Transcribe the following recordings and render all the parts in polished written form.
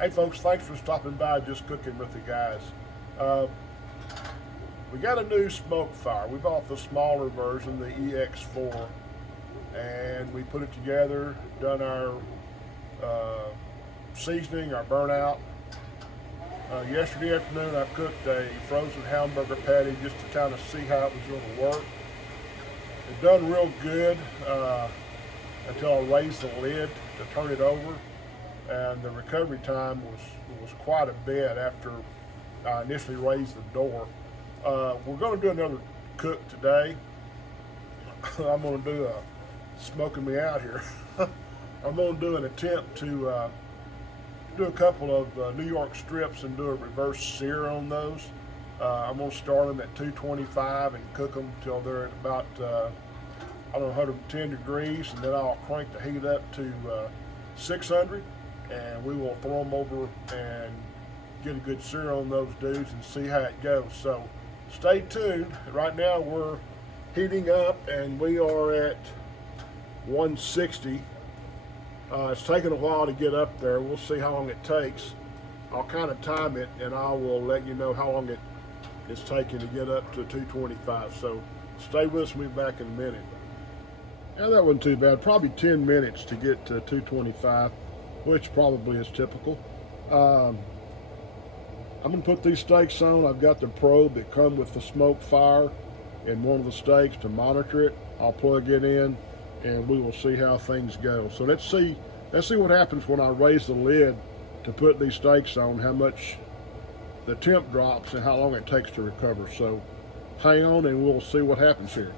Hey folks, thanks for stopping by Just Cooking with the Guys. Uh, we got a new smoke fire. We bought the smaller version, the EX4, and we put it together, done our seasoning, our burnout. Yesterday afternoon I cooked a frozen hamburger patty just to kind of see how it was going to work. It done real good until I raised the lid to turn it over. And the recovery time was quite a bit after I initially raised the door. We're going to do another cook today. I'm going to do smoking me out here. I'm going to do an attempt to do a couple of New York strips and do a reverse sear on those. I'm going to start them at 225 and cook them till they're at about 110 degrees, and then I'll crank the heat up to 600. And we will throw them over and get a good sear on those dudes and see how it goes. So stay tuned. Right now we're heating up and we are at 160. It's taken a while to get up there. We'll see how long it takes. I'll kind of time it and I will let you know how long it's taking to get up to 225. So stay with us, we'll be back in a minute. Now that wasn't too bad, probably 10 minutes to get to 225. Which probably is typical. I'm going to put these steaks on. I've got the probe that come with the smoke fire in one of the steaks to monitor it. I'll plug it in and we will see how things go. So let's see what happens when I raise the lid to put these steaks on, how much the temp drops and how long it takes to recover. So hang on and we'll see what happens here.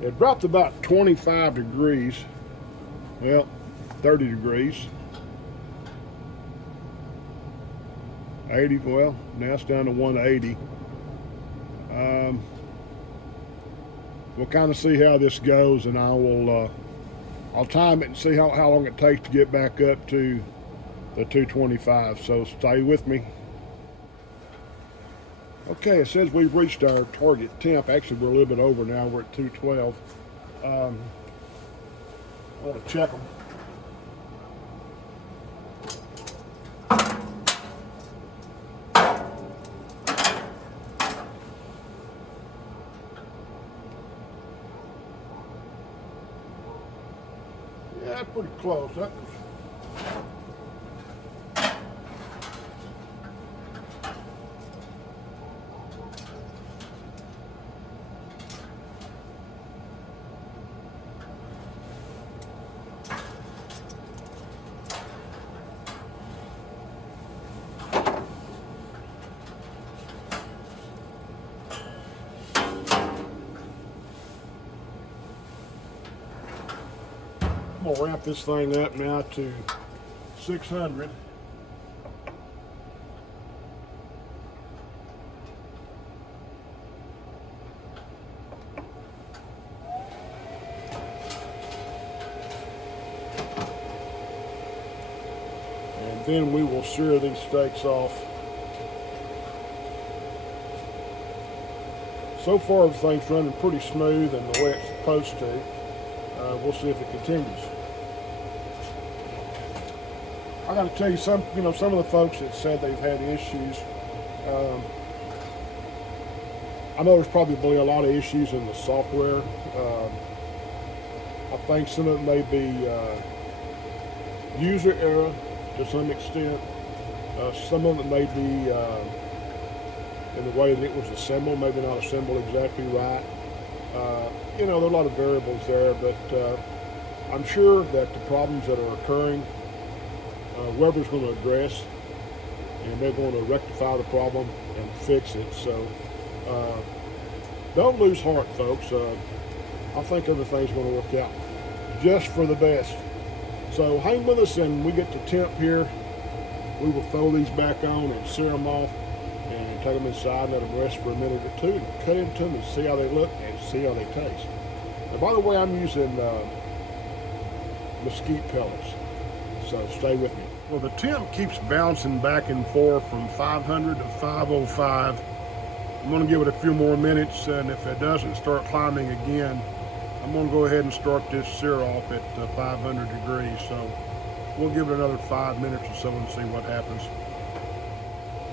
It dropped about 25 degrees, well, 30 degrees. 80, well, now it's down to 180. We'll kind of see how this goes, and I'll time it and see how long it takes to get back up to the 225, so stay with me. Okay, it says we've reached our target temp. Actually, we're a little bit over now. We're at 212. I want to check them. Yeah, pretty close. That was I'm gonna ramp this thing up now to 600. And then we will sear these steaks off. So far everything's running pretty smooth and the way it's supposed to. We'll see if it continues. I got to tell you, some of the folks that said they've had issues. I know there's probably a lot of issues in the software. I think some of it may be user error to some extent. Some of it may be in the way that it was assembled, maybe not assembled exactly right. There are a lot of variables there, but I'm sure that the problems that are occurring, Weber's going to address and they're going to rectify the problem and fix it. So don't lose heart, folks. I think everything's going to work out just for the best. So hang with us, and we get to temp here. We will throw these back on and sear them off and take them inside and let them rest for a minute or two and cut into them and see how they look and see how they taste. And by the way, I'm using mesquite pellets, so stay with me. Well, the temp keeps bouncing back and forth from 500 to 505. I'm going to give it a few more minutes, and if it doesn't start climbing again, I'm going to go ahead and start this sear off at 500 degrees. So we'll give it another 5 minutes or so and see what happens.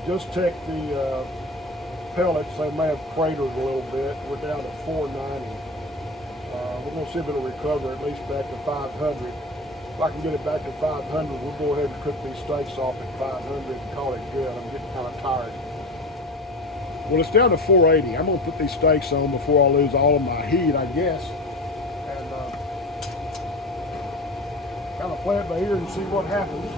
Just check the pellets. They may have cratered a little bit. We're down to 490. We're going to see if it'll recover at least back to 500. If I can get it back to 500, we'll go ahead and cook these steaks off at 500 and call it good. I'm getting kind of tired. Well, it's down to 480. I'm going to put these steaks on before I lose all of my heat, I guess. And kind of play it by ear and see what happens.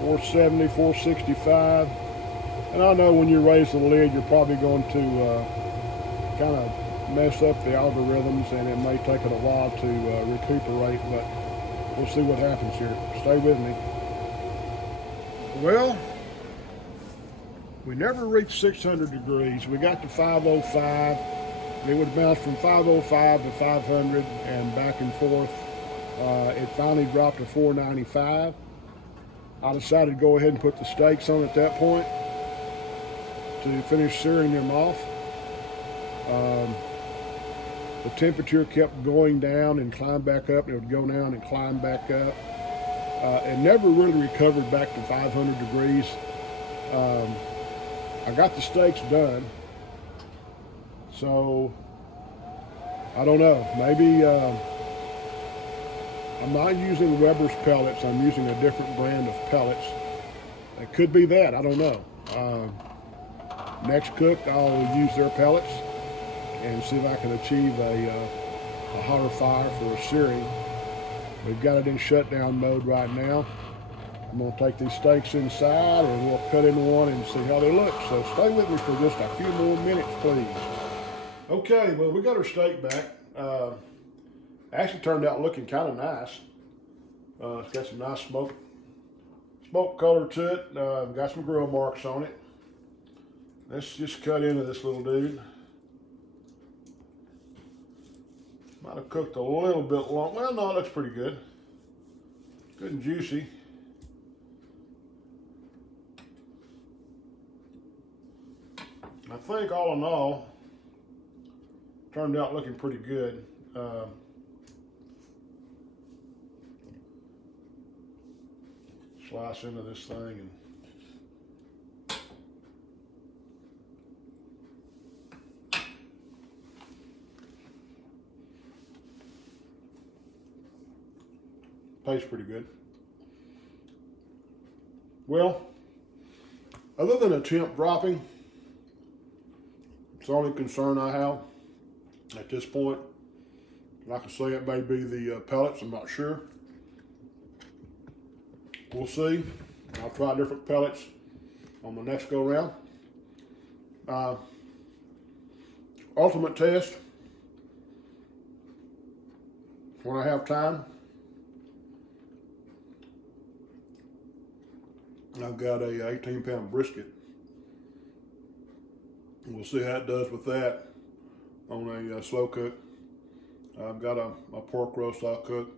$470, $465. And I know when you're raising the lid, you're probably going to kind of mess up the algorithms, and it may take it a while to recuperate, but we'll see what happens here. Stay with me. Well, we never reached 600 degrees. We got to 505. It would bounce from 505 to 500 and back and forth. It finally dropped to 495. I decided to go ahead and put the steaks on at that point to finish searing them off. The temperature kept going down and climbed back up, and it would go down and climb back up. It never really recovered back to 500 degrees. I got the steaks done, so I don't know. Maybe I'm not using Weber's pellets. I'm using a different brand of pellets. It could be that. I don't know. Next cook, I'll use their pellets and see if I can achieve a hotter fire for a searing. We've got it in shutdown mode right now. I'm going to take these steaks inside and we'll cut into one and see how they look. So stay with me for just a few more minutes, please. Okay, well, we got our steak back. Actually turned out looking kind of nice. It's got some nice smoke color to it. Got some grill marks on it. Let's just cut into this little dude. Might have cooked a little bit long. Well, no, it looks pretty good. Good and juicy. I think all in all, turned out looking pretty good. Slice into this thing and tastes pretty good. Well, other than a temp dropping, it's the only concern I have at this point. Like I say, it may be the pellets, I'm not sure. We'll see. I'll try different pellets on the next go round. Ultimate test, when I have time. I've got a 18-pound brisket. We'll see how it does with that on a slow cook. I've got a pork roast I'll cook.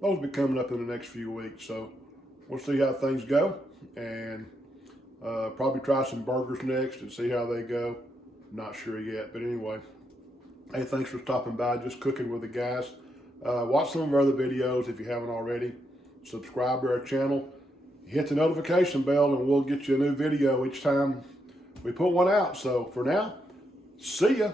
Those will be coming up in the next few weeks, so we'll see how things go, and probably try some burgers next and see how they go. Not sure yet, but anyway. Hey, thanks for stopping by, just cooking with the guys. Watch some of our other videos if you haven't already. Subscribe to our channel. Hit the notification bell and we'll get you a new video each time we put one out. So for now, see ya.